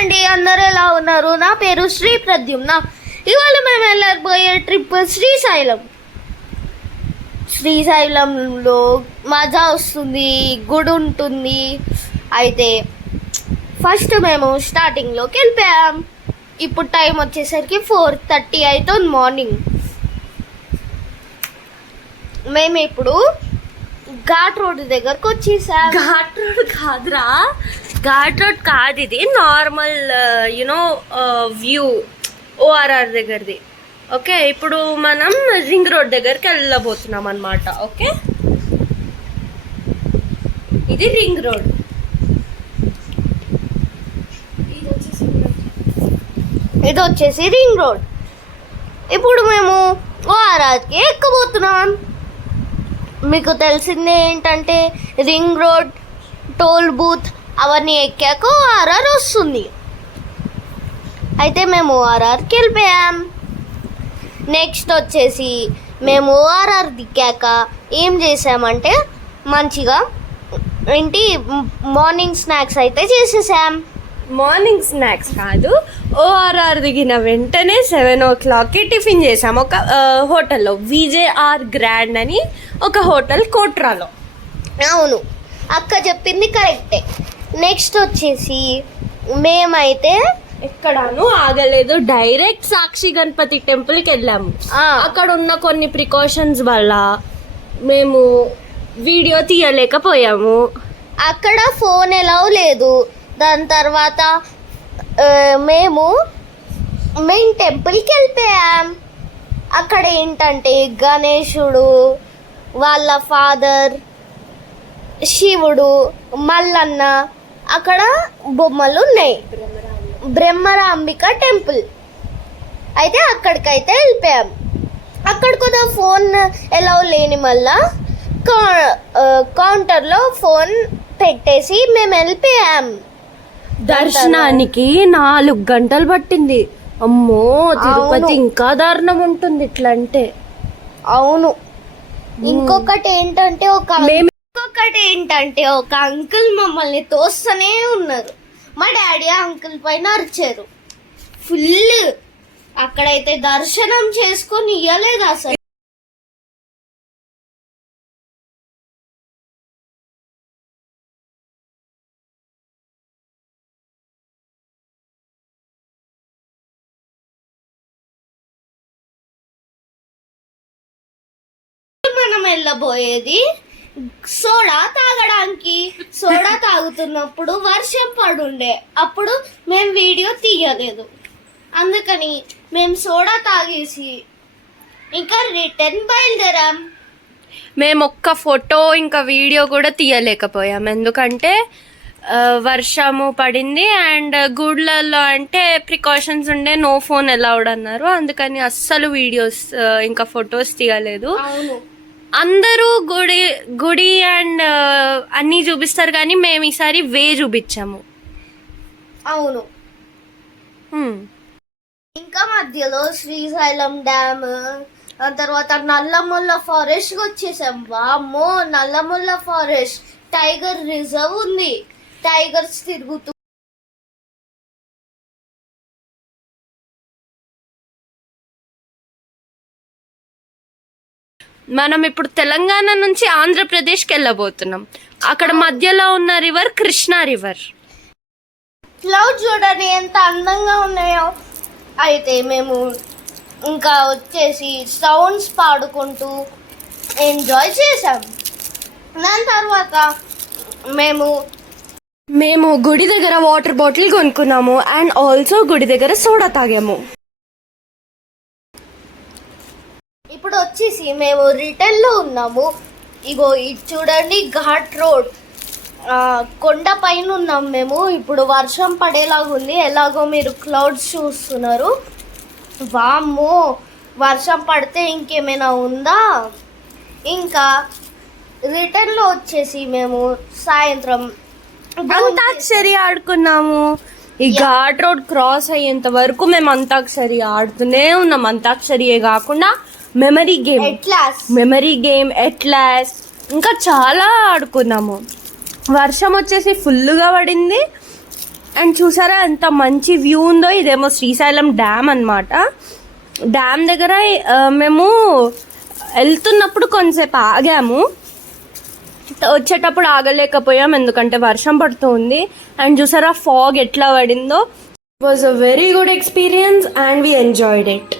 అండి, అందరూ ఎలా ఉన్నారు? నా పేరు శ్రీ ప్రద్యుమ్న. ఇవాళ మేము వెళ్ళబోయే ట్రిప్ శ్రీశైలం. శ్రీశైలంలో మజా వస్తుంది, గుడి ఉంటుంది. అయితే ఫస్ట్ మేము స్టార్టింగ్లోకి వెళ్ళిపోయాం. ఇప్పుడు టైం వచ్చేసరికి 4:30 అవుతుంది మార్నింగ్. మేము ఇప్పుడు ఘాట్ రోడ్ దగ్గరకు వచ్చేసాం. ఘాట్ రోడ్ కాదురా, ఘాట్ రోడ్ కాదు, ఇది నార్మల్ వ్యూ ఓఆర్ఆర్ దగ్గరది. ఓకే, ఇప్పుడు మనం రింగ్ రోడ్ దగ్గరికి వెళ్ళబోతున్నాం అనమాట. ఓకే, ఇది రింగ్ రోడ్. ఇది వచ్చేసి రింగ్ రోడ్. ఇప్పుడు మేము ఓఆర్ఆర్కి ఎక్కబోతున్నాం. మీకు తెలిసిందే ఏంటంటే రింగ్ రోడ్, టోల్ బూత్ అవన్నీ ఎక్కాక ఓఆర్ఆర్ వస్తుంది. అయితే మేము ఓఆర్ఆర్కి వెళ్ళిపోయాం. నెక్స్ట్ వచ్చేసి మేము ఓఆర్ఆర్ దిక్కాక ఏం చేసామంటే మంచిగా మార్నింగ్ స్నాక్స్ అయితే చేసేసాం. మార్నింగ్ స్నాక్స్ కాదు, ఓఆర్ఆర్ దిగిన వెంటనే 7 o'clockకి టిఫిన్ చేసాం ఒక హోటల్లో, విజేఆర్ గ్రాండ్ అని ఒక హోటల్ కోట్రాలో. అవును, అక్క చెప్పింది కరెక్టే. నెక్స్ట్ వచ్చేసి మేమైతే ఎక్కడాను ఆగలేదు, డైరెక్ట్ సాక్షి గణపతి టెంపుల్కి వెళ్ళాము. అక్కడ ఉన్న కొన్ని ప్రికాషన్స్ వల్ల మేము వీడియో తీయలేకపోయాము. అక్కడ ఫోన్ ఎలవ్ లేదు. దాని తర్వాత మేము మెయిన్ టెంపుల్కి వెళ్ళిపోయాం. అక్కడ ఏంటంటే గణేశుడు, వాళ్ళ ఫాదర్, శివుడు, మల్లన్న, అక్కడ బొమ్మలు ఉన్నాయి. బ్రహ్మరాంబిక టెంపుల్. అయితే అక్కడికైతే వెళ్ళిపోయాం. అక్కడ కూడా ఫోన్ ఎలవ్ లేని వల్ల కౌంటర్లో ఫోన్ పెట్టేసి మేము వెళ్ళిపోయాం. దర్శనానికి 4 గంటలు పట్టింది. అమ్మో, తిరుపతి ఇంకా దారుణం ఉంటుంది ఇట్లా అంటే. అవును. ఇంకొకటి ఏంటంటే ఒక అంకుల్ మమ్మల్ని తోస్తూనే ఉన్నారు. మా డాడీ ఆ అంకుల్ పైన అరిచారు ఫుల్. అక్కడైతే దర్శనం చేసుకొని ఇయ్యలేదు అసలు. మనం వెళ్ళబోయేది సోడా తాగడానికి. సోడా తాగుతున్నప్పుడు వర్షం పడుండే, అప్పుడు మేము వీడియో తీయలేదు. అందుకని మేము సోడా తాగేసి ఇంకా రిటర్న్ బయలుదేరాం. మేము ఒక్క ఫోటో ఇంకా వీడియో కూడా తీయలేకపోయాం, ఎందుకంటే వర్షము పడింది అండ్ గుడ్లలో అంటే ప్రికాషన్స్ ఉండే, నో ఫోన్ అలౌడ్ అన్నారు. అందుకని అస్సలు వీడియోస్ ఇంకా ఫొటోస్ తీయలేదు. అందరూ గుడి అండ్ అన్నీ చూపిస్తారు, కానీ మేము ఈసారి వే చూపించాము. అవును. ఇంకా మధ్యలో శ్రీశైలం డ్యామ్, ఆ తర్వాత నల్లమల్ల ఫారెస్ట్ వచ్చేసాం. వామ్మో, నల్లమల్ల ఫారెస్ట్ టైగర్ రిజర్వ్ ఉంది. టైగర్స్ తిరుగుతూ మనం ఇప్పుడు తెలంగాణ నుంచి ఆంధ్రప్రదేశ్కి వెళ్ళబోతున్నాం. అక్కడ మధ్యలో ఉన్న రివర్ కృష్ణా రివర్. క్లౌడ్ చూడండి ఎంత అందంగా ఉన్నాయో. అయితే మేము ఇంకా వచ్చేసి సౌండ్స్ పాడుకుంటూ ఎంజాయ్ చేసాం. దాని తర్వాత మేము గుడి దగ్గర వాటర్ బాటిల్ కొనుక్కున్నాము అండ్ ఆల్సో గుడి దగ్గర సోడా తాగాము. ఇప్పుడు వచ్చేసి మేము రిటర్న్లో ఉన్నాము. ఇగో ఇది చూడండి, ఘాట్ రోడ్. కొండ పైన ఉన్నాం మేము. ఇప్పుడు వర్షం పడేలాగా ఉంది, ఎలాగో మీరు క్లౌడ్స్ చూస్తున్నారు. వామ్మో, వర్షం పడితే ఇంకేమైనా ఉందా. ఇంకా రిటర్న్లో వచ్చేసి మేము సాయంత్రం అంతాక్షరి ఆడుకున్నాము. ఈ ఘాట్ రోడ్ క్రాస్ అయ్యేంత వరకు మేము అంతాక్షరి ఆడుతూనే ఉన్నాం. అంతాక్షరియే కాకుండా మెమరీ గేమ్, ఎట్లాస్ ఇంకా చాలా ఆడుకున్నాము. వర్షం వచ్చేసి ఫుల్గా పడింది. అండ్ చూసారా ఎంత మంచి వ్యూ ఉందో. ఇదేమో శ్రీశైలం డ్యామ్ అన్నమాట. డ్యామ్ దగ్గర మేము వెళ్తున్నప్పుడు కొంతసేపు ఆగాము, వచ్చేటప్పుడు ఆగలేకపోయాం ఎందుకంటే వర్షం పడుతుంది. అండ్ చూసారా ఫాగ్ ఎట్లా పడిందో. It was a very good experience and we enjoyed it.